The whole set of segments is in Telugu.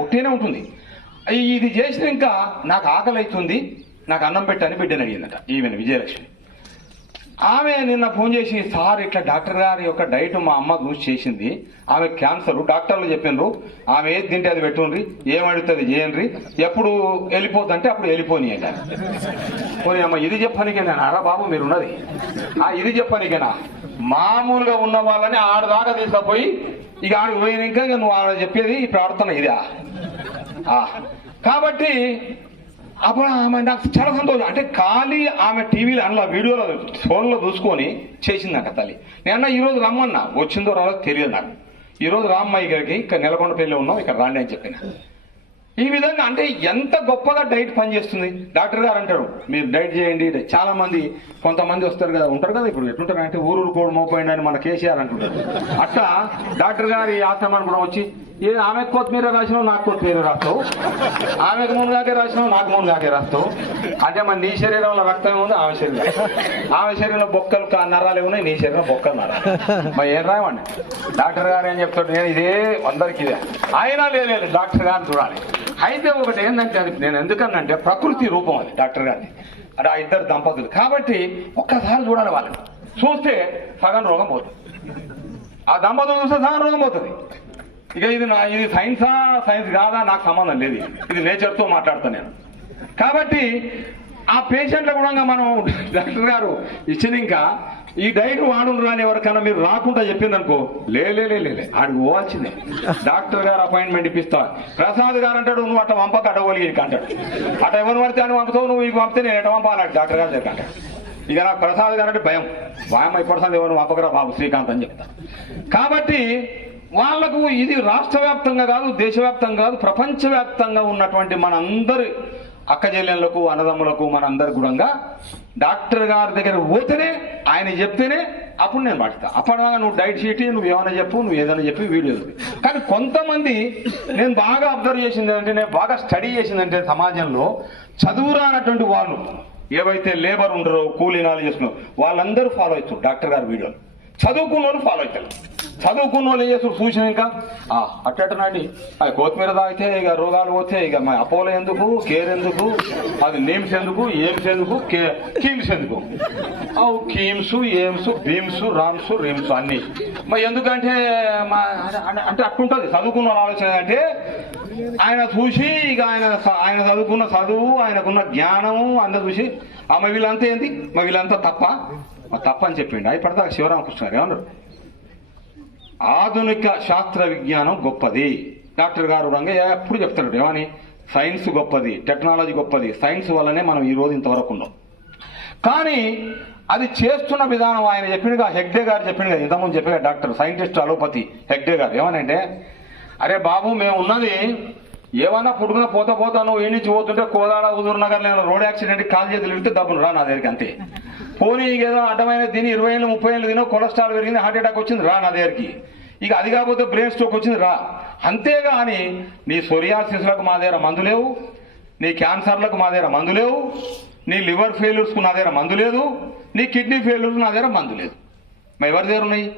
ఉట్టినే ఉంటుంది. ఇది చేసిన ఇంకా నాకు ఆకలి అవుతుంది, నాకు అన్నం పెట్టని బిడ్డని అడిగిందట ఈమెను విజయలక్ష్మి. ఆమె నిన్న ఫోన్ చేసి, సార్ ఇట్లా డాక్టర్ గారి యొక్క డైట్ మా అమ్మ చూసి చేసింది, ఆమె క్యాన్సర్, డాక్టర్లు చెప్పినారు ఆమె ఏది తింటే అది పెట్టుండ్రి, ఏమడుతుంది చేయండి, ఎప్పుడు వెళ్ళిపోతుంటే అప్పుడు వెళ్ళిపోనియండి. పోనీ అమ్మ ఇది చెప్పనికేనా? అరా బాబు మీరున్నది ఇది చెప్పనికేనా? మామూలుగా ఉన్న వాళ్ళని ఆడదాకా తీసుకుపోయి ఇక ఆడికి పోయిన ఇంకా నువ్వు ఆడ చెప్పేది ఈ ప్రార్థన ఇదా? కాబట్టి అప్పుడు ఆమె నాకు చాలా సంతోషం. అంటే ఖాళీ ఆమె టీవీలో అందులో వీడియోలో ఫోన్లో చూసుకొని చేసిందంట తల్లి. నేను ఈరోజు రమ్మన్నా, వచ్చిందో రాదో తెలియదు నాకు. ఈరోజు రామ్మయ్య గారికి ఇక్కడ నెలకొండపల్లిలో ఉన్నాం, ఇక్కడ రాండి అని చెప్పిన. ఈ విధంగా అంటే ఎంత గొప్పగా డైట్ పనిచేస్తుంది. డాక్టర్ గారు అంటారు మీరు డైట్ చేయండి. చాలా మంది కొంతమంది వస్తారు కదా, ఉంటారు కదా, ఇప్పుడు ఎట్లుంటారు అంటే ఊరు కోడు మోపోయింది అని మన కేసీఆర్ అంటుంటారు. అట్లా డాక్టర్ గారి ఆశ్రమాన్ని కూడా వచ్చి ఆమెకు కొత్తిమీర రాసినావు, నాకు కొత్తిమీర రాస్తావు, ఆమెకు మునగాకే రాసినావు, నాకు మునగాకే రాస్తావు. అంటే మరి నీ శరీరంలో రక్తం ఉంది, ఆమె శరీరంలో బొక్కలు నరాలు ఉన్నాయి, నీ శరీరంలో బొక్కలు నరాలు. మరి ఏం రాయమండి? డాక్టర్ గారు ఏం చెప్తాడు, నేను ఇదే అందరికి ఇదే అయినా లేదు డాక్టర్ గారిని చూడాలి. అయితే ఒకటి ఏంటంటే అది నేను ఎందుకనంటే ప్రకృతి రూపం అది డాక్టర్ గారిది, అది ఆ ఇద్దరు దంపతులు. కాబట్టి ఒక్కసారి చూడాలి వాళ్ళని, చూస్తే సగం రోగం పోతుంది. ఆ దంపతులు చూస్తే సగం రోగం పోతుంది. ఇక ఇది సైన్సా సైన్స్ కాదా నాకు సంబంధం లేదు, ఇది నేచర్తో మాట్లాడతాను నేను. కాబట్టి ఆ పేషెంట్ల కూడా మనం డాక్టర్ గారు ఇచ్చిన ఇంకా ఈ డైట్ వాడుండ్రు అని ఎవరికైనా మీరు రాకుండా చెప్పిందనుకో, ఆడికి పోవాల్సిందే. డాక్టర్ గారు అపాయింట్మెంట్ ఇప్పిస్తా. ప్రసాద్ గారు అంటాడు నువ్వు అట్లా పంపక అడగలిగి అంటాడు. అట్ట ఎవరిని పడితే అని పంపుతావు, నువ్వు ఇవి పంపితే నేను ఎట పంపాలి డాక్టర్ గారు దగ్గర అంటాడు. ఇక నాకు ప్రసాద్ గారు అంటే భయం అయిపోతుంది, ఎవరు పంపకరా బాబు శ్రీకాంత్ అని చెప్తా. కాబట్టి వాళ్లకు ఇది రాష్ట్ర వ్యాప్తంగా కాదు, దేశవ్యాప్తంగా కాదు, ప్రపంచవ్యాప్తంగా ఉన్నటువంటి మనందరి అక్క చెల్లెళ్లకు అన్నదమ్ములకు మనందరి గుణంగా డాక్టర్ గారి దగ్గర పోతేనే ఆయన చెప్తేనే అప్పుడు నేను పడతా. అప్పటిదాకా నువ్వు డైట్ షీట్ నువ్వు ఏమైనా చెప్పు, నువ్వు ఏదైనా చెప్పి వీడియో. కానీ కొంతమంది నేను బాగా అబ్జర్వ్ చేసింది అంటే, నేను బాగా స్టడీ చేసిందంటే సమాజంలో చదువురానటువంటి వాళ్ళు ఏవైతే లేబర్ ఉండరో కూలీనాలు చేస్తున్నారో వాళ్ళందరూ ఫాలో అవుతారు డాక్టర్ గారి వీడియోలు. చదువుకున్న వాళ్ళు ఫాలో అవుతారు. చదువుకున్న వాళ్ళు ఏం చేస్తారు చూసిన ఇంకా అట్టనండి అది కొత్తిమీర తాగితే ఇక రోగాలు పోతే ఇక మా అపోలో ఎందుకు, కేర్ ఎందుకు, అది నేమ్స్ ఎందుకు, ఎయిమ్స్ ఎందుకు, కీమ్స్ ఎందుకు, కీమ్స్ ఎయిమ్స్ భీమ్స్ రామ్స్ రీమ్స్ అన్ని మరి ఎందుకంటే అంటే అట్టుంటుంది చదువుకున్న వాళ్ళ ఆలోచన. అంటే ఆయన చూసి ఇక ఆయన చదువుకున్న చదువు, ఆయనకున్న జ్ఞానము అంతా చూసి మరి వీళ్ళంతా ఏంది, మరి వీళ్ళంతా తప్ప అని చెప్పిండు. అవి పడతా శివరామకృష్ణ గారు ఏమన్నారు, ఆధునిక శాస్త్ర విజ్ఞానం గొప్పది. డాక్టర్ గారు రంగా ఎప్పుడు చెప్తాడు ఏమని, సైన్స్ గొప్పది, టెక్నాలజీ గొప్పది, సైన్స్ వల్లనే మనం ఈ రోజు ఇంతవరకు ఉన్నాం. కానీ అది చేస్తున్న విధానం ఆయన చెప్పినగా, హెగ్డే గారు చెప్పినగా, ఇంతకుముందు చెప్పిన డాక్టర్ సైంటిస్ట్ అలోపతి హెగ్డే గారు ఏమనంటే, అరే బాబు మేము ఉన్నది ఏమన్నా పుట్టుకున్న పోతా నువ్వు ఈ నుంచి పోతుంటే కోదాడ హుజూర్ నగర్ నేను రోడ్ యాక్సిడెంట్కి కాలు చేతులు ఇస్తే దబ్బును రా నా దగ్గరికి అంతే. పోనీ ఏదో అడ్డమైన తిని 20 ఏళ్ళు 30 ఏళ్ళు తినో కొలెస్ట్రాల్ పెరిగింది, హార్ట్ అటాక్ వచ్చింది రా నా దగ్గరికి. ఇక అది కాకపోతే బ్రెయిన్ స్ట్రోక్ వచ్చింది రా. అంతేగాని నీ సోరియాసిస్లకు మా దగ్గర మందు లేవు, నీ క్యాన్సర్లకు మా దగ్గర మందు లేవు, నీ లివర్ ఫెయిల్యూర్స్కు నా దగ్గర మందు లేదు, నీ కిడ్నీ ఫెయిల్యూర్స్ నా దగ్గర మందు లేదు. మరి ఎవరి దగ్గర ఉన్నాయి?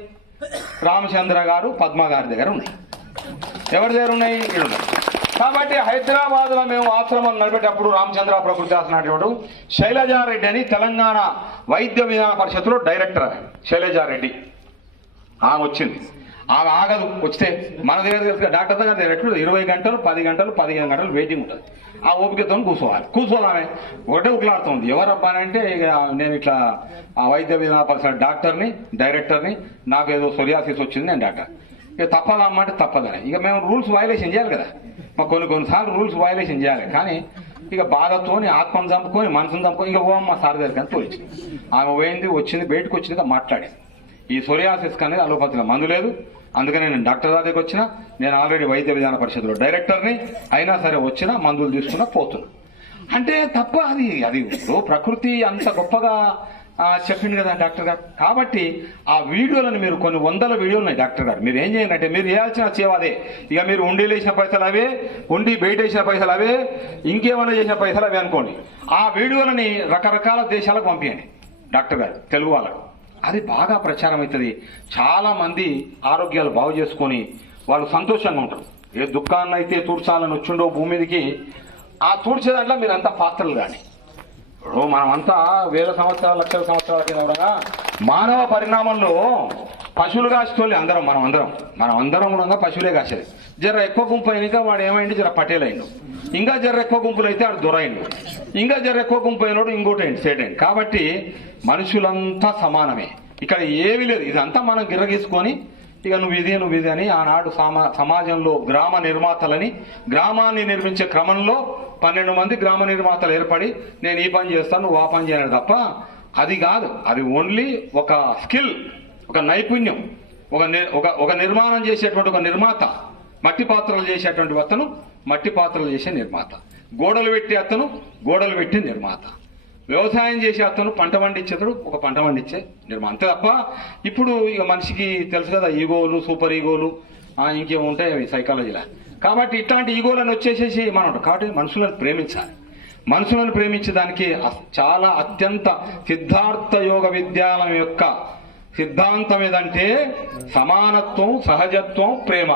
రామచంద్ర గారు పద్మ గారి దగ్గర ఉన్నాయి. ఎవరి దగ్గర ఉన్నాయి? ఇక్కడ ఉన్నాయి. కాబట్టి హైదరాబాద్ లో మేము ఆశ్రమం నడిపేటప్పుడు రామచంద్ర ప్రకృతి ఆసనాడు శైలజారెడ్డి అని తెలంగాణ వైద్య విధాన పరిషత్తులో డైరెక్టర్ శైలజారెడ్డి ఆమె వచ్చింది. ఆమె ఆగదు, వస్తే మన దగ్గర తెలుసు డాక్టర్ దగ్గర ఎట్లు 20 గంటలు 10 గంటలు 15 గంటలు వెయిటింగ్ ఉంటుంది. ఆ ఓపికతో కూర్చోవాలామె ఒకటే ఉట్లాడుతుంది. ఎవరబ్బా అంటే ఇక నేను ఇట్లా ఆ వైద్య విధాన పరిషత్ డాక్టర్ని డైరెక్టర్ని, నాకు ఏదో సోరియాసిస్ వచ్చింది, నేను డాక్టర్. ఇక తప్పదమ్మంటే తప్పదని ఇక మేము రూల్స్ వైలేషన్ చేయాలి కదా. కొన్నిసార్లు రూల్స్ వైలేషన్ చేయాలి. కానీ ఇక బాధతోని ఆత్మను చంపుకొని మనసును చంపుకొని ఇక ఓమ్మ సార్ దగ్గరికి అని తోలించింది. ఆమె పోయింది, వచ్చింది, బయటకు వచ్చింది, మాట్లాడింది. ఈ సోరియాసిస్ అనేది అలోపతిలో మందు లేదు, అందుకని నేను డాక్టర్ దగ్గరికి వచ్చిన, నేను ఆల్రెడీ వైద్య విధాన పరిషత్లో డైరెక్టర్ని, అయినా సరే వచ్చినా మందులు తీసుకున్నా పోతున్నా అంటే తప్ప అది ప్రకృతి అంత గొప్పగా చెప్పింది కదా డాక్టర్ గారు. కాబట్టి ఆ వీడియోలను మీరు కొన్ని 100 వీడియోలు ఉన్నాయి డాక్టర్ గారు. మీరు ఏం చేయండి అంటే మీరు చేయాల్సిన సేవ అదే. ఇక మీరు ఉండీలు వేసిన పైసలు అవే, ఉండి బయట వేసిన పైసలు అవే, ఇంకేమైనా చేసిన పైసలు అవే అనుకోండి. ఆ వీడియోలని రకరకాల దేశాలకు పంపించండి డాక్టర్ గారు, తెలుగు వాళ్ళకు. అది బాగా ప్రచారం అవుతుంది. చాలా మంది ఆరోగ్యాలు బాగు చేసుకొని వాళ్ళు సంతోషంగా ఉంటారు. ఏ దుఃఖాన్ని అయితే తూర్చాలని వచ్చిండో భూమి మీదకి ఆ తూర్చే దాంట్లో మీరంతా పాత్రలు కానీ ఇప్పుడు మనమంతా వేల సంవత్సరాలు లక్షల సంవత్సరాల కింద కూడా మానవ పరిణామంలో పశువులు కాసేటోళ్ళు అందరం మనం అందరం కూడా పశువులే కాసేది. జర ఎక్కువ గుంపు అయినాక వాడు ఏమైంది, జర పటేల్ అయిండు. ఇంకా జర ఎక్కువ గుంపులు అయితే వాడు దొరైండు. ఇంకా జర ఎక్కువ గుంపు అయినోడు ఇంకోటి అయింది, సేట్ అయింది. కాబట్టి మనుషులంతా సమానమే, ఇక్కడ ఏమీ లేదు. ఇదంతా మనం గిర్రగీసుకొని ఇక నువ్వు ఇది అని ఆనాడు సమాజంలో గ్రామ నిర్మాతలని, గ్రామాన్ని నిర్మించే క్రమంలో 12 మంది గ్రామ నిర్మాతలు ఏర్పడి నేను ఈ పని చేస్తాను నువ్వు ఆ పని చేయను తప్ప అది కాదు. అది ఓన్లీ ఒక స్కిల్, ఒక నైపుణ్యం, ఒక నిర్మాణం చేసేటువంటి ఒక నిర్మాత. మట్టి పాత్రలు చేసేటువంటి అతను మట్టి పాత్రలు చేసే నిర్మాత, గోడలు పెట్టి అతను గోడలు పెట్టి నిర్మాత, వ్యవసాయం చేసే అతను పంట పండించేతడు ఒక పంట పండించే నిర్మాణం. అంతే తప్ప ఇప్పుడు ఇక మనిషికి తెలుసు కదా ఈగోలు, సూపర్ ఈగోలు, ఇంకేముంటాయి సైకాలజీలో. కాబట్టి ఇట్లాంటి ఈగోలను వచ్చేసేసి మనం కాబట్టి మనుషులను ప్రేమించాలి. మనుషులను ప్రేమించడానికి చాలా అత్యంత సిద్ధార్థ యోగ విద్యాలయం యొక్క సిద్ధాంతం ఏదంటే సమానత్వం, సహజత్వం, ప్రేమ.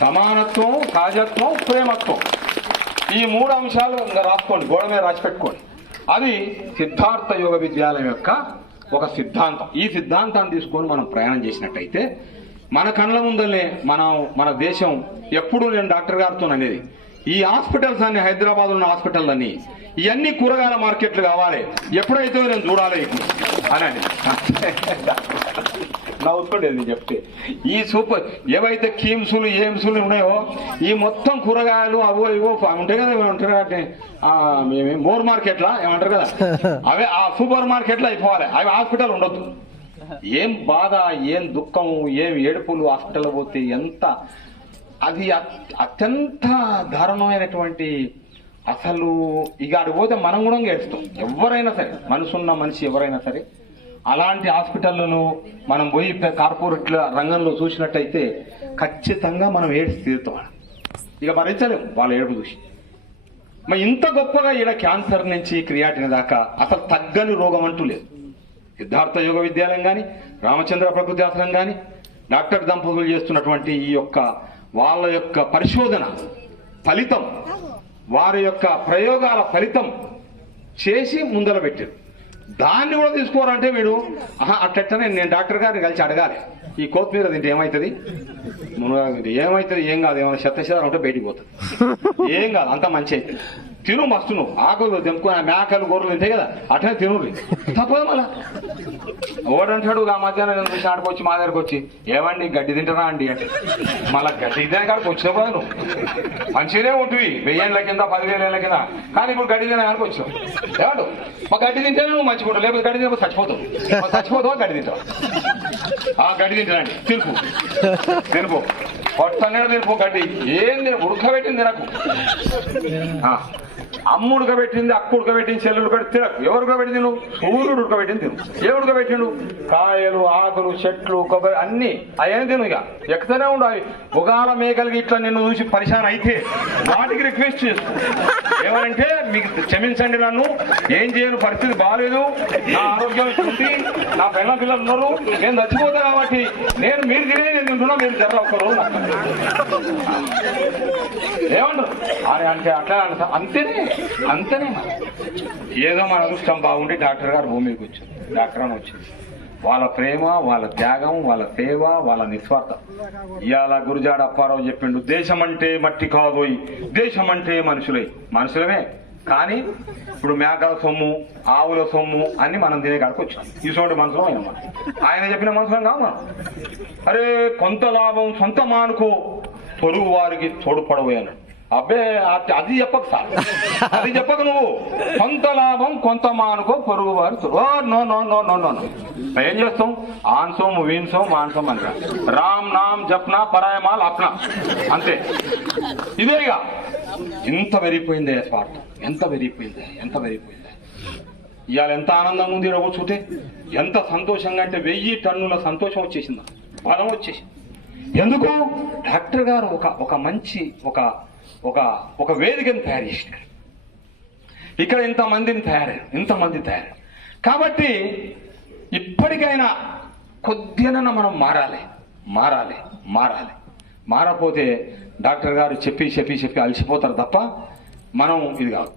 సమానత్వం, సహజత్వం, ప్రేమత్వం, ఈ 3 అంశాలు ఇంకా రాసుకోండి, గోడ మీద రాసి పెట్టుకోండి. అది సిద్ధార్థ యోగ విద్యాలయం యొక్క ఒక సిద్ధాంతం. ఈ సిద్ధాంతాన్ని తీసుకొని మనం ప్రయాణం చేసినట్టయితే మన కళ్ళ ముందలే మన దేశం ఎప్పుడు నేను డాక్టర్ గారితో అనేది ఈ హాస్పిటల్స్ అన్ని హైదరాబాద్ ఉన్న హాస్పిటల్ అన్ని ఇవన్నీ కూరగాయల మార్కెట్లు కావాలి, ఎప్పుడైతే నేను చూడాలి అనండి. నవ్వుతుండేది నేను చెప్తే. ఈ సూపర్ ఏవైతే కీమ్సులు ఏమ్సులు ఉన్నాయో ఈ మొత్తం కూరగాయలు అవో ఇవో ఉంటాయి కదా, ఏమంటారు మేమే మోర్ మార్కెట్లా ఏమంటారు కదా, అవే ఆ సూపర్ మార్కెట్లో అయిపోవాలి, అవి హాస్పిటల్ ఉండొద్దు. ఏం బాధ, ఏం దుఃఖం, ఏం ఏడుపులు హాస్పిటల్ పోతే ఎంత అది అత్యంత దారుణమైనటువంటి. అసలు ఇక అడిగి పోతే మనం కూడా ఏడుస్తాం, ఎవరైనా సరే మనసున్న మనిషి ఎవరైనా సరే. అలాంటి హాస్పిటళ్లను మనం పోయి కార్పొరేట్ల రంగంలో చూసినట్టయితే ఖచ్చితంగా మనం ఏడ్చి తీరుతాం. ఇక భరించలేము వాళ్ళ ఏడుపు చూసి. మరి ఇంత గొప్పగా ఈడ క్యాన్సర్ నుంచి క్రియాటిన్ దాకా అసలు తగ్గని రోగం అంటూ లేదు. సిద్ధార్థ యోగ విద్యాలయం కానీ, రామచంద్ర ప్రకృతి ఆశ్రమం కానీ, డాక్టర్ దంపతులు చేస్తున్నటువంటి ఈ యొక్క వాళ్ళ యొక్క పరిశోధన ఫలితం, వారి యొక్క ప్రయోగాల ఫలితం చేసి ముందర పెట్టారు. దాన్ని కూడా తీసుకోవాలంటే వీడు అట్లనే నేను డాక్టర్ గారిని కలిసి అడగాలి, ఈ కొత్తిమీర తింటే ఏమవుతుంది, ఏమవుతుంది, ఏం కాదు, ఏమైనా చెత్త ఉంటే బయటికి పోతుంది, ఏం కాదు, అంత మంచి అవుతుంది, తిను మస్తు, నువ్వు ఆకులు తెంపుకొని మేకలు గొర్రెలు తింటాయి కదా అట్లనే తిను తప్పదు. మళ్ళా ఓడంటాడు ఆ మధ్యాహ్నం నేను చూసి ఆడుకొచ్చి మా దగ్గరకు వచ్చి ఏమండి గడ్డి తింటారా అండి అంటే, మళ్ళీ గడ్డి తినే కాడికి వచ్చినావు నువ్వు మంచిగానే ఉంటుంది 1000 ఏళ్ల కింద 10,000 ఏళ్ల కింద, కానీ ఇప్పుడు గడ్డి తినే కాడికి వచ్చావు. ఏమండు మా గడ్డి తింటేనే నువ్వు మంచిగా ఉంటావు, లేకపోతే గడ్డి తినప్పుడు చచ్చిపోతావు గడ్డి తింటావు. ఆ గడ్డి తింటానండి తినుకో పొట్టనే తినుకో, గడ్డి ఏం ఉడకబెట్టింది తినకు. అమ్మ ఉడకబెట్టింది, అక్క ఉడకబెట్టింది, చెల్లు ఉడకబెట్టి తినకు. ఎవరు ఉడకబెట్టింది? నువ్వు సూర్యుడు ఉడకబెట్టింది తిను. ఏ ఉడకబెట్టిండు? కాయలు, ఆకులు, చెట్లు, కొబ్బరి అన్ని అయ్యని తిను. ఇక ఎక్కడనే ఉండు. అవి ఉగాల మేకలకి ఇట్లా నిన్ను చూసి పరిశాన్ అయితే వాటికి రిక్వెస్ట్ చేసుకో, ఏమంటే మీకు క్షమించండి, నన్ను ఏం చేయను, పరిస్థితి బాగాలేదు, నా ఆరోగ్యం ఉంది, నా పిల్లలు ఉన్నారు, నేను చచ్చిపోతా కాబట్టి నేను మీరు తినే నేను తింటున్నా, మీరు జర ఒక్కరోజు ఏమంటారు అని అంటే అట్లా అంతేనే ఏదో మన అదృష్టం బాగుండి డాక్టర్ గారు భూమికి వచ్చింది, డాక్టర్ అని వచ్చింది. వాళ్ళ ప్రేమ, వాళ్ళ త్యాగం, వాళ్ళ సేవ, వాళ్ళ నిస్వార్థం. ఇవాళ గురుజాడ అప్పారావు చెప్పిండు, దేశం అంటే మట్టి కాదోయ్, దేశం అంటే మనుషులమే. కానీ ఇప్పుడు మేకల సొమ్ము, ఆవుల సొమ్ము అన్ని మనం తినే కాడికి వచ్చాం. ఇటువంటి మనసులో ఆయన చెప్పిన మనసులో కాదు మనం. అరే కొంత లాభం సొంత మానుకో, పొరుగు వారికి తోడుపడబోయాను. అబ్బే అది చెప్పకు సార్, అది చెప్పకు నువ్వు. కొంత లాభం కొంత మానుకో, పొరుగు వారి no no no no no no. ఏం చేస్తాం? ఆన్సోం వీన్సోం మాన్సోం అంట, రామ్ నామ్ జప్నా పరాయమాల్ అప్నా, అంతే. ఇదేగా ఎంత పెరిగిపోయిందే స్వార్థం, ఎంత పెరిగిపోయిందే. ఇవాళ ఎంత ఆనందంగా ఉంది ఇక్కడ కూర్చుంటే, ఎంత సంతోషంగా అంటే 1000 టన్నుల సంతోషం వచ్చేసింది, బలం వచ్చేసింది. ఎందుకు? డాక్టర్ గారు ఒక మంచి ఒక వేదికను తయారు చేసినారు. ఇక్కడ ఇంతమంది తయారు. కాబట్టి ఇప్పటికైనా కొద్దిగా మనం మారాలి. మారపోతే డాక్టర్ గారు చెప్పి అలసిపోతారు తప్ప మనం ఇది కాదు.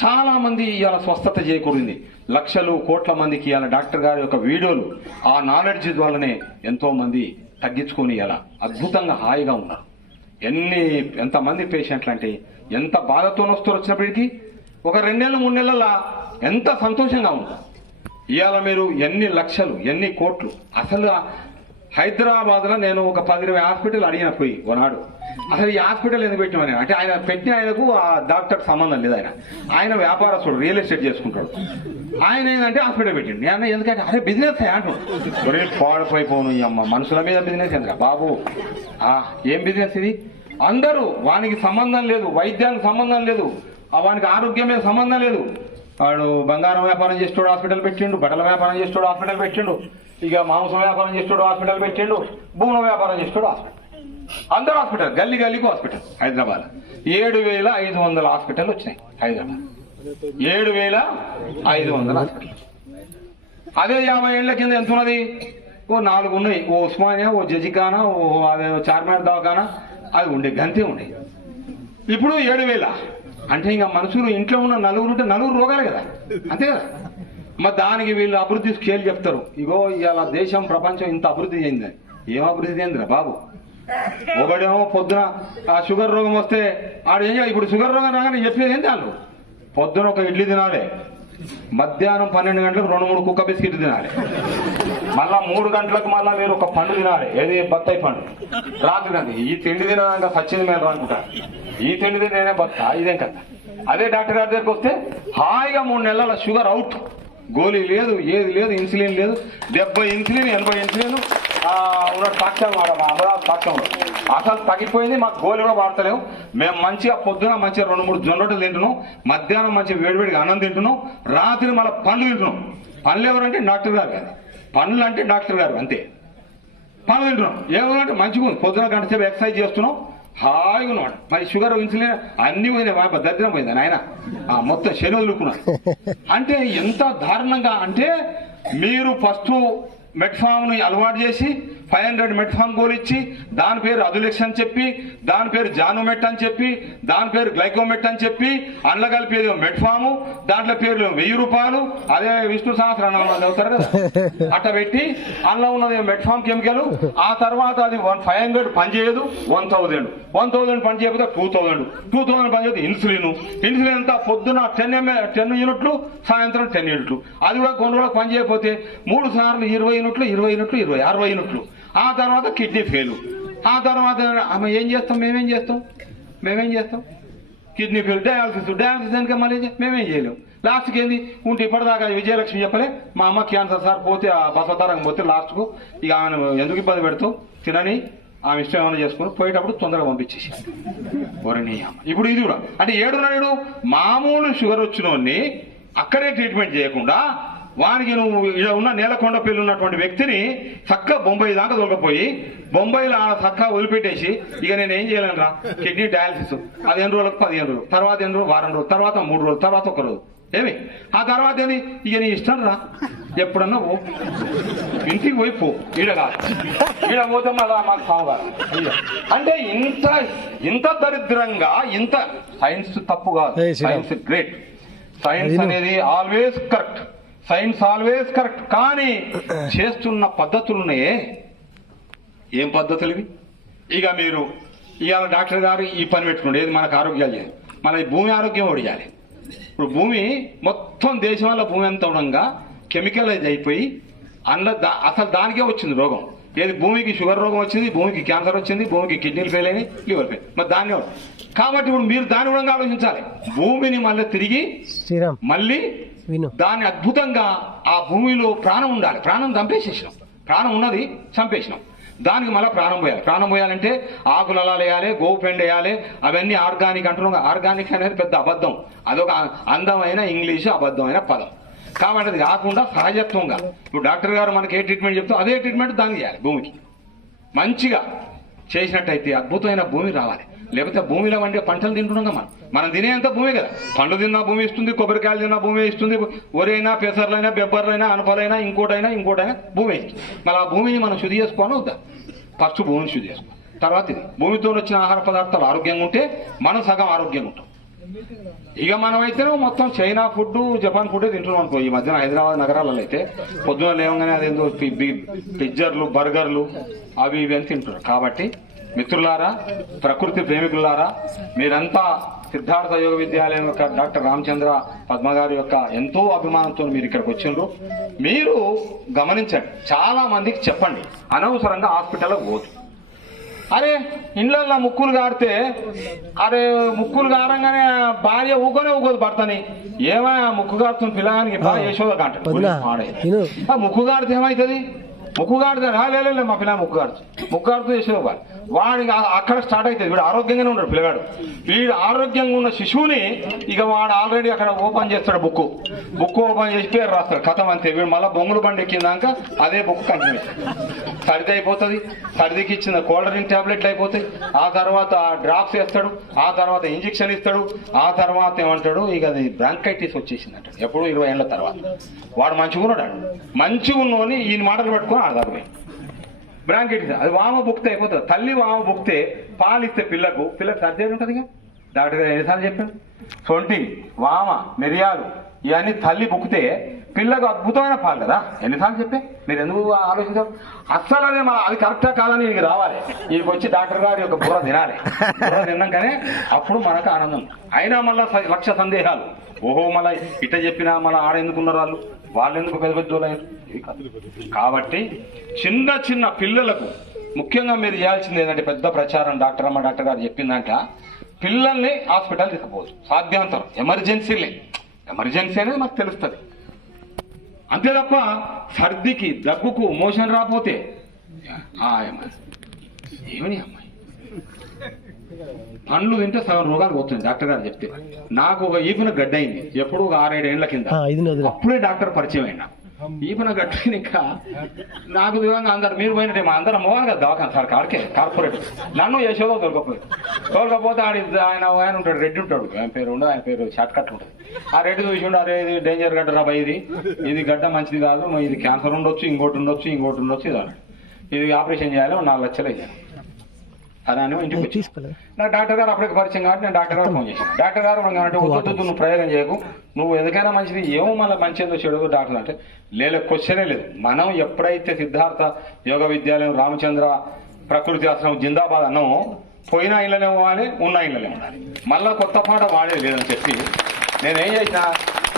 చాలా మంది ఇవాళ స్వస్థత చేకూరింది. లక్షలు కోట్ల మందికి ఇవాళ డాక్టర్ గారి యొక్క వీడియోలు ఆ నాలెడ్జ్ వల్లనే ఎంతో మంది తగ్గించుకొని ఇలా అద్భుతంగా హాయిగా ఉన్నారు. ఎంతమంది పేషెంట్లు అంటే ఎంత బాధతో వచ్చినప్పటికీ ఒక 2 నెలలు 3 నెలల ఎంత సంతోషంగా ఉంటారు. ఇవాళ మీరు ఎన్ని లక్షలు ఎన్ని కోట్లు. అసలు హైదరాబాద్లో నేను ఒక 10-20 హాస్పిటల్ అడిగిన పోయి ఒకనాడు, అసలు ఈ హాస్పిటల్ ఎందుకు పెట్టినమని. అంటే ఆయన పెట్టిన ఆయనకు ఆ డాక్టర్ సంబంధం లేదు. ఆయన వ్యాపారస్తుడు, రియల్ ఎస్టేట్ చేసుకుంటాడు. ఆయన ఏంటంటే హాస్పిటల్ పెట్టిండు. నేను ఎందుకంటే అరే బిజినెస్ అంటున్నాడు. పాడైపోను ఈ అమ్మ మనుషుల మీద బిజినెస్ ఎందుకు బాబు, ఏం బిజినెస్ ఇది. అందరూ వానికి సంబంధం లేదు, వైద్యానికి సంబంధం లేదు, వానికి ఆరోగ్యం మీద సంబంధం లేదు. వాడు బంగారం వ్యాపారం చేసేటోడు హాస్పిటల్ పెట్టిండు, బట్టల వ్యాపారం చేసేటోడు హాస్పిటల్ పెట్టిండు, ఇక మాంసం వ్యాపారం చేసేటోడు హాస్పిటల్ పెట్టిండు, భూముల వ్యాపారం చేసేటోడు హాస్పిటల్. అందరూ హాస్పిటల్, గల్లీకి హాస్పిటల్. హైదరాబాద్ 7,500 హాస్పిటల్ వచ్చినాయి. హైదరాబాద్ 7,500 హాస్పిటల్. అదే 50 ఏళ్ల కింద ఎంత ఉన్నది? ఓ 4 ఉన్నాయి. ఓ ఉస్మానియా, ఓ జజిఖానా, ఓ అదే చార్మినార్ దవాఖానా, అది ఉండే గంతే ఉండే. ఇప్పుడు 7,000. అంటే ఇంకా మనుషులు ఇంట్లో ఉన్న 4 ఉంటే 4 రోగాలే కదా, అంతే కదా. మరి దానికి వీళ్ళు అభివృద్ధి స్కేల్ చెప్తారు. ఇగో ఇవాళ దేశం ప్రపంచం ఇంత అభివృద్ధి చెందింది. ఏం అభివృద్ధి చెందిరా బాబు? ఒకడేమో పొద్దున షుగర్ రోగం వస్తే ఆడు ఏం చేయాలి? ఇప్పుడు షుగర్ రోగం రాగానే చెప్పేది ఏంటి? వాళ్ళు పొద్దున ఒక ఇడ్లీ తినాలి, మధ్యాహ్నం 12 గంటలకు 2-3 కుక్క బిస్కెట్ తినాలి, మళ్ళా 3 గంటలకు మళ్ళా మీరు ఒక పండు తినాలి. ఏది? బత్తాయి పండు. రాత్రి ఈ తిండి తినడానికి సచ్చింది మేలు అనుకుంటారు. ఈ తిండి తినే బత్తా ఇదేం కదా. అదే డాక్టర్ గారి దగ్గరికి వస్తే హాయిగా 3 నెలల షుగర్ అవుట్, గోళీ లేదు, ఏది లేదు, ఇన్సులిన్ లేదు. 70 ఇన్సులిన్ 80 ఇన్సులిన్ ఉన్న సాక్ష్యం అమరావతి సాక్ష్యం అసలు తగ్గిపోయింది. మాకు గోళీ కూడా వాడతలేము. మేము మంచిగా పొద్దున మంచిగా 2-3 జొన్న రొట్టెలు తింటున్నాం, మధ్యాహ్నం మంచిగా వేడివేడిగా అన్నం తింటున్నాం, రాత్రి మళ్ళీ పండ్లు తింటున్నాం. పండ్లు ఎవరంటే డాక్టర్ గారు కాదు, పండ్లు అంటే డాక్టర్ గారు అంతే. పండ్లు తింటున్నాం ఏమంటే మంచిగా ఉంది. పొద్దున గంట సేపు ఎక్సర్సైజ్ చేస్తున్నాం, హాయిగా ఉన్నాడు. మరి షుగర్ ఇన్సులిన్ అన్ని పోయినాయి, దరిద్రం పోయింది ఆయన మొత్తం శని వదులుకున్నాడు. అంటే ఎంత దారుణంగా అంటే మీరు ఫస్ట్ మెట్ఫామ్ను అలవాటు చేసి 500 మెట్ఫామ్ గోల్ ఇచ్చి దాని పేరు అదులెక్స్ అని చెప్పి, దాని పేరు జానుమెట్ అని చెప్పి, దాని పేరు గ్లైకోమెట్ అని చెప్పి, అండ్ల కలిపేది మెట్ఫాము, దాంట్లో పేర్లు 1000 రూపాయలు. అదే విష్ణు సహస్రనామం చదువుతారు కదా, అట్లా పెట్టి అందులో ఉన్నది మెట్ఫామ్ కెమికల్. ఆ తర్వాత అది 500 పనిచేయదు, 1000 పని చేయకపోతే 2000 పని చేయదు. ఇన్సులిన్ అంతా పొద్దున 10 యూనిట్లు, సాయంత్రం 10 యూనిట్లు. అది కూడా కొన్ని రోజులకు పని చేయకపోతే 3 సార్లు 20 యూనిట్లు, 60 యూనిట్లు. ఆ తర్వాత కిడ్నీ ఫెయిల్. ఆ తర్వాత ఏం చేస్తాం? మేమేం చేస్తాం? కిడ్నీ ఫెయిల్, డయాలసిస్ కనుక మళ్ళీ మేమేం చేయలేం. లాస్ట్కి ఏంది ఉంటే ఇప్పటిదాకా విజయలక్ష్మి చెప్పలే, మా అమ్మ క్యాన్సర్ సార్ పోతే ఆ బసవతారంగం పోతే లాస్ట్కు ఇక ఆమెను ఎందుకు ఇబ్బంది పెడతావు, తినని ఆమె ఇష్టం ఏమైనా చేసుకుని పోయేటప్పుడు తొందరగా పంపించేసి ఒరని అమ్మ. ఇప్పుడు ఇది కూడా అంటే 7 మామూలు షుగర్ వచ్చినోడిని అక్కడే ట్రీట్మెంట్ చేయకుండా వానికి నువ్వు ఇలా ఉన్న నేలకొండపల్లి ఉన్నటువంటి వ్యక్తిని చక్కగా బొంబాయి దాకా దొరకపోయి బొంబాయిలో చక్కగా వదిలిపెట్టేసి ఇక నేను ఏం చేయలేను రా కిడ్నీ డయాలసిస్, అది 8 రోజులకు 15 రోజులు, తర్వాత 8 రోజులు, వారం రోజులు, తర్వాత 3 రోజులు, తర్వాత 1 రోజు ఏమి. ఆ తర్వాత ఏంది ఇక నీ ఇష్టం రా, ఎప్పుడన్నా పో, ఇంటికి పోయి పో, ఈడ కాదు ఈడ పోతే మళ్ళా మాకు సాగుగా. అంటే ఇంత దరిద్రంగా ఇంత సైన్స్ తప్పు కాదు, సైన్స్ గ్రేట్. సైన్స్ అనేది always correct, science always correct. కానీ చేస్తున్న పద్ధతులున్నాయే, ఏం పద్ధతులు ఇవి? ఇక మీరు ఇవాళ డాక్టర్ గారు ఈ పని పెట్టుకోండి, ఏది మనకు ఆరోగ్యాలు చేయాలి, మన భూమి ఆరోగ్యం ఒడియాలి. ఇప్పుడు భూమి మొత్తం దేశం వల్ల భూమి అంతా ఉండగా కెమికలైజ్ అయిపోయి అందులో అసలు దానికే వచ్చింది రోగం. ఏది? భూమికి షుగర్ రోగం వచ్చింది, భూమికి క్యాన్సర్ వచ్చింది, భూమికి కిడ్నీలు ఫెయిల్ అయినాయి, లివర్ ఫెయిల్. మరి దాన్ని కాబట్టి ఇప్పుడు మీరు దాని కూడా ఆలోచించాలి. భూమిని మళ్ళీ తిరిగి మళ్ళీ దాన్ని అద్భుతంగా ఆ భూమిలో ప్రాణం ఉండాలి. ప్రాణం చంపేసేసినాం, ప్రాణం ఉన్నది చంపేసినాం, దానికి మళ్ళీ ప్రాణం పోయాలి. ప్రాణం పోయాలంటే ఆకులు అలా వేయాలి, గోవు పెండ వేయాలి, అవన్నీ ఆర్గానిక్ అంటున్నాం. ఆర్గానిక్ అనేది పెద్ద అబద్ధం, అదొక అందమైన ఇంగ్లీషు అబద్ధమైన పదం. కాబట్టి అది కాకుండా సహజత్వంగా ఇప్పుడు డాక్టర్ గారు మనకి ఏ ట్రీట్మెంట్ చెప్తారో అదే ట్రీట్మెంట్ దానికి చేయాలి. భూమికి మంచిగా చేసినట్టయితే అద్భుతమైన భూమి రావాలి. లేకపోతే భూమిలో వండే పంటలు తింటున్నాం మనం తినేంత భూమి కదా. పండ్లు తిన్నా భూమి ఇస్తుంది, కొబ్బరికాయలు తిన్నా భూమి ఇస్తుంది, ఒరైనా పెసర్లైనా బెబ్బర్లైనా అనపలైనా ఇంకోటైనా భూమి ఇస్తుంది. మరి ఆ భూమిని మనం శుద్ధి చేసుకోవాలని వద్దా? ఫస్ట్ భూమిని శుద్ధి చేసుకోవాలి. తర్వాత ఇది భూమితో వచ్చిన ఆహార పదార్థాలు ఆరోగ్యంగా ఉంటే మనం సగం ఆరోగ్యంగా ఉంటాం. ఇక మనం అయితే మొత్తం చైనా ఫుడ్ జపాన్ ఫుడ్ తింటున్నాం అనుకో. ఈ మధ్యన హైదరాబాద్ నగరాలలో అయితే పొద్దున లేవగానే అదేందో పిజ్జర్లు బర్గర్లు అవి ఇవి అని తింటున్నారు. కాబట్టి మిత్రులారా, ప్రకృతి ప్రేమికులారా, మీరంతా సిద్ధార్థ యోగ విద్యాలయం యొక్క డాక్టర్ రామచంద్ర పద్మ గారి యొక్క ఎంతో అభిమానంతో మీరు ఇక్కడికి వచ్చిండ్రు. మీరు గమనించండి, చాలా మందికి చెప్పండి అనవసరంగా హాస్పిటల్లో పోదు. అరే ఇండ్లల్లో ముక్కులు గారితే అరే ముక్కులు గారంగానే భార్య ఊకోదు భర్తని, ఏమైనా ముక్కు గారుతున్న పిల్లగానికి బాగా యశోద కంటాడు. ముక్కు గారితే ఏమవుతుంది? ముక్కు గారితే లేదు మా పిల్ల ముక్కు గారుతూ యశోద వాడు అక్కడ స్టార్ట్ అవుతుంది. వీడు ఆరోగ్యంగానే ఉన్నాడు పిల్లగాడు. వీడు ఆరోగ్యంగా ఉన్న శిశువుని ఇక వాడు ఆల్రెడీ అక్కడ ఓపెన్ చేస్తాడు. బుక్ ఓపెన్ చేసి పేరు రాస్తాడు. కథం అంతే. వీడు మళ్ళీ బొంగులు బండి ఎక్కిందాక అదే బుక్ కంటిన్యూ. సర్ది అయిపోతుంది. సర్దికి ఇచ్చిన కోల్డ్ డ్రింక్ టాబ్లెట్లు అయిపోతాయి. ఆ తర్వాత డ్రాప్స్ వేస్తాడు. ఆ తర్వాత ఇంజక్షన్ ఇస్తాడు. ఆ తర్వాత ఏమంటాడు, ఇక అది బ్రాంకైటిస్ వచ్చేసింది అంటాడు. ఎప్పుడు 20 ఏళ్ల తర్వాత. వాడు మంచిగా ఉన్నాడు. మంచిగా ఉన్నోని ఈయన మాటలు పెట్టుకుని ఆడదారు. బ్రాంకెట్ అది వామ బుక్తే అయిపోతుంది. తల్లి వామ బుక్తే పాలిస్తే పిల్లకు సర్జరీ ఉంటుంది. ఇక డాక్టర్ గారు ఎన్నిసార్లు చెప్పాను, సొంటి వామ మిరియాలు ఇవన్నీ తల్లి బుక్తే పిల్లకు అద్భుతమైన పాలు కదా. ఎన్నిసార్లు చెప్పే మీరు ఎందుకు ఆలోచించారు? అస్సలు అదే అది కరెక్టా కాదని వీడికి రావాలి. వీడికి వచ్చి డాక్టర్ గారి యొక్క బుర్ర తినాలి. బుర్ర తిన్నాకనే అప్పుడు మనకు ఆనందం. అయినా మళ్ళీ 1,00,000 సందేహాలు. ఓహో మళ్ళీ ఇట్ట చెప్పినా మళ్ళీ ఆడెందుకున్నారు వాళ్ళు ఎందుకు పెద్ద పెద్దోళ్ళు. కాబట్టి చిన్న చిన్న పిల్లలకు ముఖ్యంగా మీరు చేయాల్సింది ఏంటంటే పెద్ద ప్రచారం. డాక్టర్ గారు చెప్పిందంట, పిల్లల్ని హాస్పిటల్ తీసుకుపోవచ్చు సాధ్యాంతరం. ఎమర్జెన్సీ అనేది మాకు తెలుస్తుంది. అంతే తప్ప సర్దికి దగ్గుకు మోషన్ రాకపోతే ఏమని అమ్మాయి పండ్లు తింటే సగం రోగాలు పోతుంది డాక్టర్ గారు చెప్తే. నాకు ఒక ఈపున గడ్డ అయింది ఎప్పుడు ఒక 6-7 ఏళ్ల కింద. అప్పుడే డాక్టర్ పరిచయం అయినా. ఈపున గడ్డ ఇంకా నాకు విధంగా అందరు మీరు పోయినట్టే మా అందరం పోవాలి కదా దవాఖాన సార్ కాడికే కార్పొరేట్. నన్ను యశోదో తోలకపోతే ఆయన ఉంటాడు, రెడ్డి ఉంటాడు. ఆయన పేరు ఉండదు, ఆయన పేరు షార్ట్ కట్ ఉంటుంది. ఆ రెడ్డి చూసిండు, అరే ఇది డేంజర్ గడ్డ రా ఇది గడ్డ మంచిది కాదు, ఇది క్యాన్సర్ ఉండొచ్చు, ఇంకోటి ఉండొచ్చు ఇది అన్నాడు. ఇది ఆపరేషన్ చేయాలి, 4 లక్షలు అయ్యాను. అదే ఇంటికి వచ్చి నాకు డాక్టర్ గారు అప్పటికి పరిచయం కాబట్టి నేను డాక్టర్ గారు ఫోన్ చేశాను. డాక్టర్ గారు అంటే వద్దు నువ్వు ప్రయోగం చేయకు, నువ్వు ఎందుకైనా మంచిది, ఏమో మళ్ళీ మంచి ఏదో చెడు డాక్టర్ అంటే లేదు, క్వశ్చనే లేదు. మనం ఎప్పుడైతే సిద్ధార్థ యోగ విద్యాలయం రామచంద్ర ప్రకృతి ఆశ్రమం జిందాబాద్ అన్నామో, పోయిన ఇళ్ళనే పోవాలి, ఉన్న ఇళ్ళనే ఉండాలి. మళ్ళా కొత్త పాట వాడేది లేదని చెప్పి నేనేం చేసినా,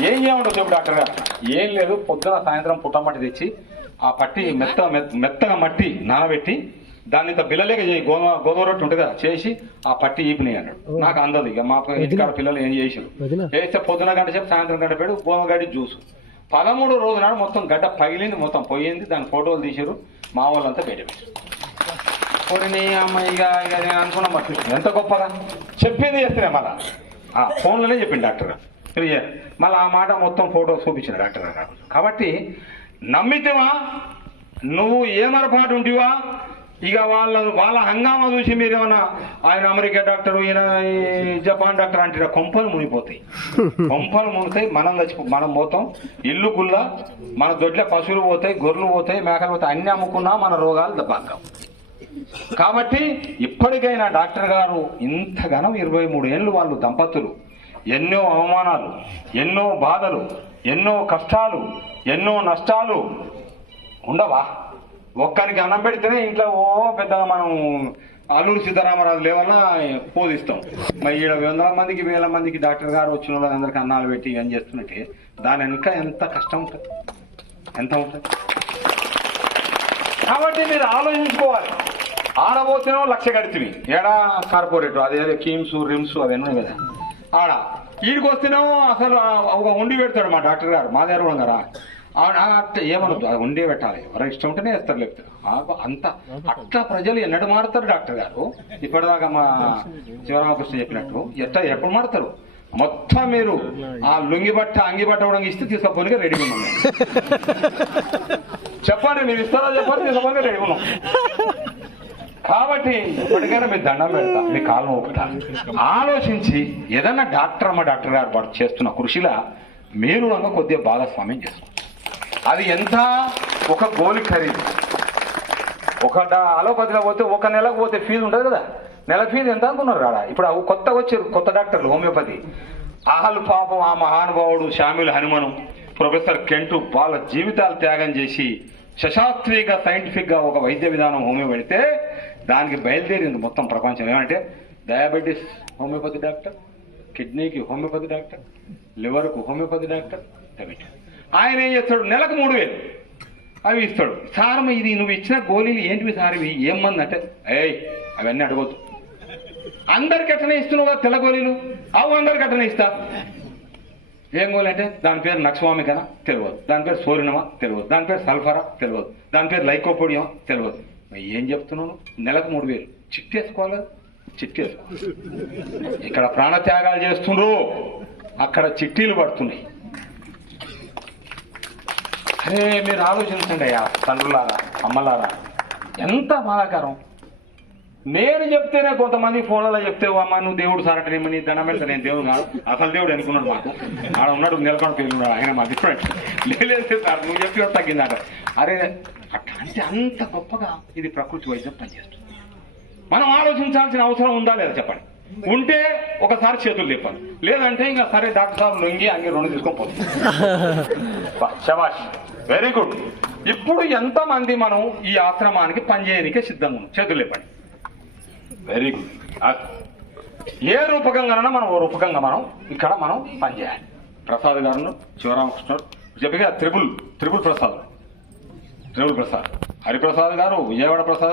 ఏం చేయమంటావు చెప్పు డాక్టర్ గారు. ఏం లేదు, పొద్దున సాయంత్రం పుట్టమట్టి తెచ్చి ఆ పట్టి మెత్తగా మట్టి నానబెట్టి దాన్ని ఇంత బిల్లలేక చేయి, గోధుమ రొట్టె ఉంటుంది కదా, చేసి ఆ పట్టి ఈపినాయి అన్నాడు. నాకు అందదు. ఇక మా ఇంటికాడ పిల్లలు ఏం చేసారు, వేస్తే పొద్దున గంట సేపు సాయంత్రం గంట పెడు గోధుమ గడ్డి జ్యూసు. 13 రోజు నాడు మొత్తం గడ్డ పగిలింది, మొత్తం పోయింది. దాని ఫోటోలు తీసారు, మా వాళ్ళంతా బయట పెట్టారు. పోనీ అమ్మాయి ఇక నేను అనుకున్నాం బట్టి ఎంత గొప్పగా చెప్పింది చేస్తున్నాయి. మళ్ళా ఫోన్లోనే చెప్పింది డాక్టర్ గారు. మళ్ళీ ఆ మాట మొత్తం ఫోటో చూపించిన డాక్టర్ గారు. కాబట్టి నమ్మితేవా నువ్వు ఏమరపాటు ఉంటివా, ఇక వాళ్ళ హంగామా చూసి మీరేమన్నా ఆయన అమెరికా డాక్టర్, ఈయన జపాన్ డాక్టర్ అంటే కొంపలు మునిగిపోతాయి. కొంపలు మునిగితాయి, మనం పోతాం. ఇల్లు గుల్ల, మన దొడ్ల పశువులు పోతాయి, గొర్రెలు పోతాయి, మేకలు పోతాయి. అన్ని అమ్ముకున్నా మన రోగాలు దెబ్బకావు. కాబట్టి ఇప్పటికైనా డాక్టర్ గారు ఇంతగానో 23 ఏళ్ళు వాళ్ళు దంపతులు ఎన్నో అవమానాలు, ఎన్నో బాధలు, ఎన్నో కష్టాలు, ఎన్నో నష్టాలు ఉండవా? ఒక్కరికి అన్నం పెడితేనే ఇంట్లో పెద్దగా మనం అల్లూరు సీతారామరాజు లేవన్నా పోదిస్తాం. మరి 700 మందికి 1000 మందికి డాక్టర్ గారు వచ్చిన వాళ్ళందరికీ అన్నాలు పెట్టి ఇవన్నీ చేస్తున్నట్టే దాని ఇంకా ఎంత కష్టం ఉంటుంది, ఎంత ఉంటుంది. కాబట్టి మీరు ఆలోచించుకోవాలి. ఆడబోతేనో 1,00,000 కడితే ఏడా కార్పొరేట్ అదే కిమ్స్ రిమ్స్ అవన్నీ కదా. ఆడ వీడికి వస్తేనేమో అసలు ఒక ఉండి పెడతాడు మా డాక్టర్ గారు, మా దగ్గర కూడా ఏమనొద్దు, అది ఉండే పెట్టాలి. ఎవరు ఇష్టం ఉంటేనే వేస్తారు, లేకపోతే అంత అట్లా ప్రజలు ఎన్నడూ మారుతారు డాక్టర్ గారు. ఇప్పటిదాకా మా శివరామకృష్ణ చెప్పినట్టు ఎప్పుడు మారుతారు? మొత్తం మీరు ఆ లుంగి బట్ట అంగి బట్ట కూడా ఇస్తే తీసుకపోనిగా రెడీగా ఉన్నాం. చెప్పండి, మీరు ఇస్తారా చెప్పండి, తీసుకపోనిగా రెడీగా ఉన్నాం. కాబట్టి ఇప్పటికైనా మీరు దండం పెడతా, మీ కాలం ఒకటా ఆలోచించి ఏదన్నా డాక్టర్ గారు వాడు చేస్తున్న కృషిలా మీరు కొద్దిగా భాగస్వామ్యం చేసుకోండి. అది ఎంత ఒక గోలి ఖరీదు. అలోపతిలో పోతే ఒక నెలకు పోతే ఫీజు ఉంటుంది కదా, నెల ఫీజు ఎంత అనుకున్నారు రాడా. ఇప్పుడు కొత్తగా వచ్చారు కొత్త డాక్టర్లు హోమియోపతి. ఆహలు పాపం ఆ మహానుభావుడు షామిల్ హనుమను, ప్రొఫెసర్ కెంటు వాళ్ళ జీవితాలు త్యాగం చేసి శశాస్త్రీయంగా సైంటిఫిక్గా ఒక వైద్య విధానం హోమియో పెడితే దానికి బయలుదేరింది మొత్తం ప్రపంచం. ఏమంటే డయాబెటీస్ హోమియోపతి డాక్టర్, కిడ్నీకి హోమియోపతి డాక్టర్, లివర్కు హోమియోపతి డాక్టర్. ఆయన ఏం చేస్తాడు, నెలకు 3,000 అవి ఇస్తాడు. సార్ ఇది నువ్వు ఇచ్చిన గోళీలు ఏంటివి సార్, ఇవి ఏం మంది అంటే అవన్నీ అడగొద్దు, అందరికి ఎట్టనే ఇస్తున్నావు కదా తెల్ల గోళీలు, అందరికి అట్టనే ఇస్తా. ఏం గోళీ అంటే దాని పేరు నక్స్వామికనా తెలియదు, దాని పేరు సోరినమా తెలియదు, దాని పేరు సల్ఫరా తెలియదు, దాని పేరు లైకోపోడియం తెలియదు. ఏం చెప్తున్నాను, నెలకు 3,000 చిట్టేసుకోవాలి కదా, చిట్టేసుకో. ఇక్కడ ప్రాణత్యాగాలు చేస్తుండ్రు, అక్కడ చిట్టీలు పడుతున్నాయి. అరే మీరు ఆలోచించండి అయ్యా తండ్రులారా, అమ్మలారా, ఎంత బాధాకరం. నేను చెప్తేనే కొంతమంది ఫోన్లలో చెప్తే అమ్మ నువ్వు దేవుడు సార్ అంటే నీ దండం పెడతా, నేను దేవుడు కాదు అసలు దేవుడు అనుకున్నాడు, మాకు ఆడ ఉన్నాడు నెలకొని పేరున్నాడు ఆయన, మా డిఫరెంట్ లేదు సార్ నువ్వు చెప్పి తగ్గిందట. అరే అట్లా అంటే అంత గొప్పగా ఇది ప్రకృతి వైద్యం పనిచేస్తుంది. మనం ఆలోచించాల్సిన అవసరం ఉందా లేదా చెప్పండి. ఉంటే ఒకసారి చేతులు లేపాలి, లేదంటే ఇంకా సరే డాక్టర్ సాబ్ లొంగి అంగి 2 తీసుకొని పోతుంది. శభాష్, వెరీ గుడ్. ఇప్పుడు ఎంతమంది మనం ఈ ఆశ్రమానికి పనిచేయడానికే సిద్ధంగా ఉన్నాం, చేతులు లేపండి. Very good. ఏ రూపకంగానైనా మనం ఓ రూపకంగా మనం ఇక్కడ మనం పనిచేయాలి. ప్రసాద్ గారు, శివరామకృష్ణ చెప్పిగా త్రిపుల్ ప్రసాద్, హరిప్రసాద్ గారు, విజయవాడ ప్రసాద్